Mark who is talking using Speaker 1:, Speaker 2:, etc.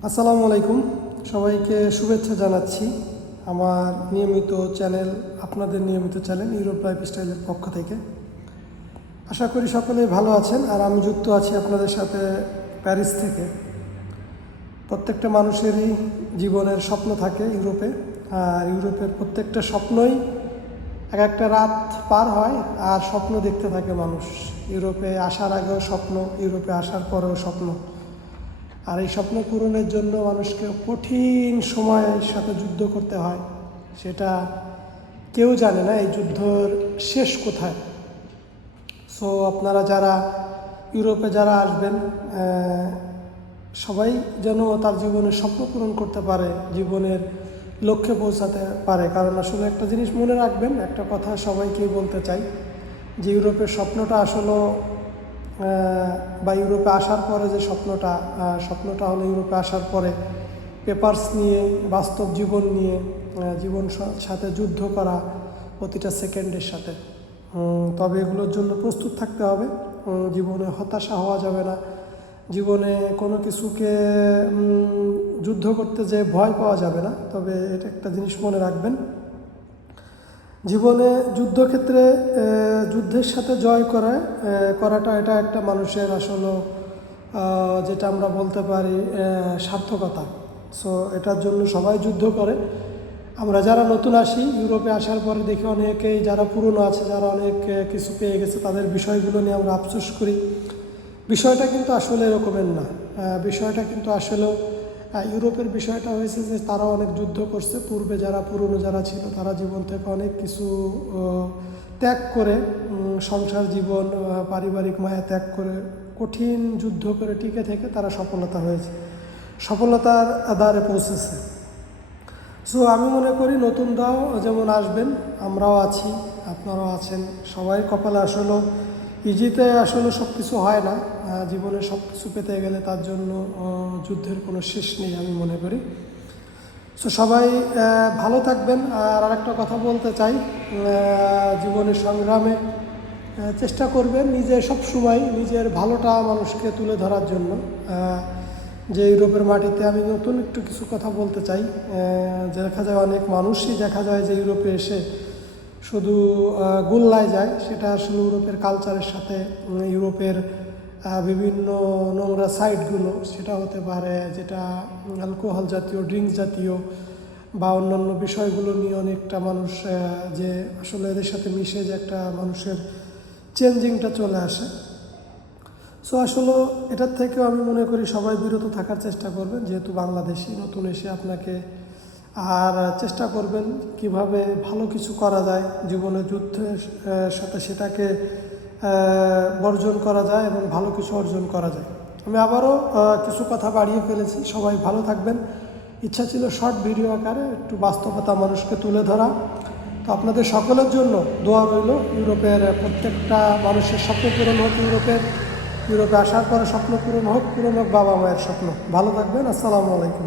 Speaker 1: আসসালামু আলাইকুম। সবাইকে শুভেচ্ছা জানাচ্ছি। আমার নিয়মিত চ্যানেল, আপনাদের নিয়মিত চ্যানেল ইউরোপ লাইফ স্টাইলের পক্ষ থেকে। আশা করি সকলেই ভালো আছেন আর আমি যুক্ত আছি আপনাদের সাথে প্যারিস থেকে। প্রত্যেকটা মানুষেরই জীবনের স্বপ্ন থাকে ইউরোপে। আর ইউরোপের প্রত্যেকটা স্বপ্নই এক একটা রাত পার হয় আর স্বপ্ন দেখতে থাকে মানুষ। ইউরোপে আসার আগেও স্বপ্ন, ইউরোপে আসার পরেও স্বপ্ন। আর এই স্বপ্ন পূরণের জন্য মানুষকে কঠিন সময়ের সাথে যুদ্ধ করতে হয়। সেটা কেউ জানে না এই যুদ্ধর শেষ কোথায়। সো আপনারা যারা ইউরোপে যারা আসবেন সবাই যেন তার জীবনের স্বপ্ন পূরণ করতে পারে, জীবনের লক্ষ্যে পৌঁছাতে পারে। কারণ আসলে একটা জিনিস মনে রাখবেন, একটা কথা সবাইকেই বলতে চাই যে ইউরোপের স্বপ্নটা আসলে বা ইউরোপে আসার পরে যে স্বপ্নটা স্বপ্নটা হলো ইউরোপে আসার পরে পেপার্স নিয়ে, বাস্তব জীবন নিয়ে জীবন সাথে যুদ্ধ করা প্রতিটা সেকেন্ডের সাথে। তবে এগুলোর জন্য প্রস্তুত থাকতে হবে। জীবনে হতাশা হওয়া যাবে না। জীবনে কোনো কিছুকে যুদ্ধ করতে যে ভয় পাওয়া যাবে না। তবে এটা একটা জিনিস মনে রাখবেন। জীবনে যুদ্ধক্ষেত্রে যুদ্ধের সাথে জয় করে করাটা এটা একটা মানুষের আসলে যেটা আমরা বলতে পারি সার্থকতা। সো এটার জন্য সবাই যুদ্ধ করে। আমরা যারা নতুন আসি, ইউরোপে আসার পরে দেখি অনেকেই যারা পুরনো আছে, যারা অনেক কিছু পেয়ে গেছে, তাদের বিষয়গুলো নিয়ে আমরা আফসোস করি। বিষয়টা কিন্তু আসলে এরকমের না। বিষয়টা কিন্তু আসলেও ইউরোপের বিষয়টা হয়েছে যে তারা অনেক যুদ্ধ করছে। পূর্বে যারা, পুরনো যারা ছিল, তারা জীবন থেকে অনেক কিছু ত্যাগ করে সংসার জীবন পারিবারিক মায়া ত্যাগ করে, কঠিন যুদ্ধ করে টিকে থেকে তারা সফলতা হয়েছে। সফলতার দ্বারে পৌঁছেছে। সো আমি মনে করি নতুন দাও যেমন আসবেন, আমরাও আছি, আপনারাও আছেন, সবাই কপালে আসলে। ইজিতে আসলে সব কিছু হয় না। জীবনে সব কিছু পেতে গেলে তার জন্য যুদ্ধের কোনো শেষ নেই আমি মনে করি। সো সবাই ভালো থাকবেন। আর আরেকটা কথা বলতে চাই জীবনের সংগ্রামে চেষ্টা করবেন নিজে সব সময় নিজের ভালোটা মানুষকে তুলে ধরার জন্য। যে ইউরোপের মাটিতে আমি নতুন একটু কিছু কথা বলতে চাই। দেখা যায় অনেক মানুষই দেখা যায় যে ইউরোপে এসে শুধু গোল্লায় যায়, সেটা আসলে ইউরোপের কালচারের সাথে ইউরোপের বিভিন্ন নোংরা সাইটগুলো সেটা হতে পারে, যেটা অ্যালকোহল জাতীয় ড্রিঙ্কস জাতীয়, বা অন্যান্য বিষয়গুলো নিয়ে অনেকটা মানুষ যে আসলে এদের সাথে মিশে যে একটা মানুষের চেঞ্জিংটা চলে আসে। সো আসলে এটার থেকেও আমি মনে করি সবাই বিরত থাকার চেষ্টা করবেন, যেহেতু বাংলাদেশি, নতুন এসে আপনাকে আর চেষ্টা করবেন কীভাবে ভালো কিছু করা যায় জীবনে যুদ্ধের সাথে সেটাকে বর্জন করা যায় এবং ভালো কিছু অর্জন করা যায়। আমি আবারও কিছু কথা বাড়িয়ে ফেলেছি। সবাই ভালো থাকবেন। ইচ্ছা ছিল শর্ট ভিডিও আকারে, একটু বাস্তবতা মানুষকে তুলে ধরা। তো আপনাদের সকলের জন্য দোয়া রইল। ইউরোপের প্রত্যেকটা মানুষের স্বপ্ন পূরণ হোক ইউরোপের। ইউরোপে আসার পরে স্বপ্ন পূরণ হোক পূরণ হোক বাবা মায়ের স্বপ্ন। ভালো থাকবেন। আসসালামু আলাইকুম।